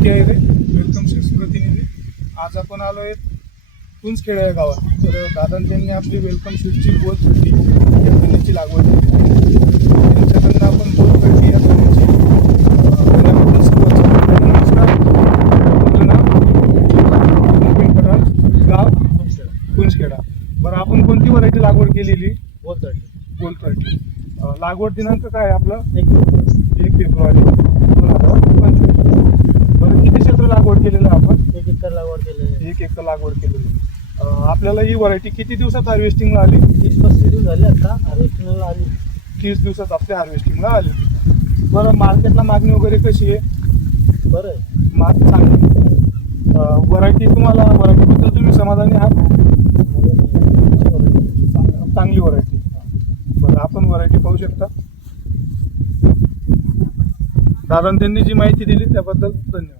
माहिती आहे रे welcome seeds प्रतिनिधी. आज आपण आलो आहे कुंजखेडा या गावात. तर दादांनी आपली वेलकम सीड्सची पोच होती या फुलीची लागवड केली. त्यांच्याकडनं आपण पोच करते या फुलीची पुण्यापासून सुरुवात झाली. नमस्कार, आपलं नाव नवीन कराड, गाव कुंजखेडा. बरं, आपण कोणती व्हरायटी लागवड केलेली? गोल30. लागवड दिनांक काय आहे आपलं? 1 फेब्रुवारी 2025. बरं, किती क्षेत्र लागवड केलेलं आहे आपण? 1 एकर लागवड केलेली. 1 एकर लागवड केलेली. आपल्याला ही व्हरायटी किती दिवसात हार्वेस्टिंगला आली? 30-35 दिवस झाले आता हार्वेस्टिंगला आली. 30 दिवसात आपल्या हार्वेस्टिंगला आली. बरं, मार्केटला मागणी वगैरे कशी आहे? बरं आहे. मागणी चांगली. व्हरायटीबद्दल तुम्ही समाधानी आहात? चांगली व्हरायटी. बरं, आपण व्हरायटी पाहू शकता. दादा त्यांनी जी माहिती दिली त्याबद्दल धन्यवाद.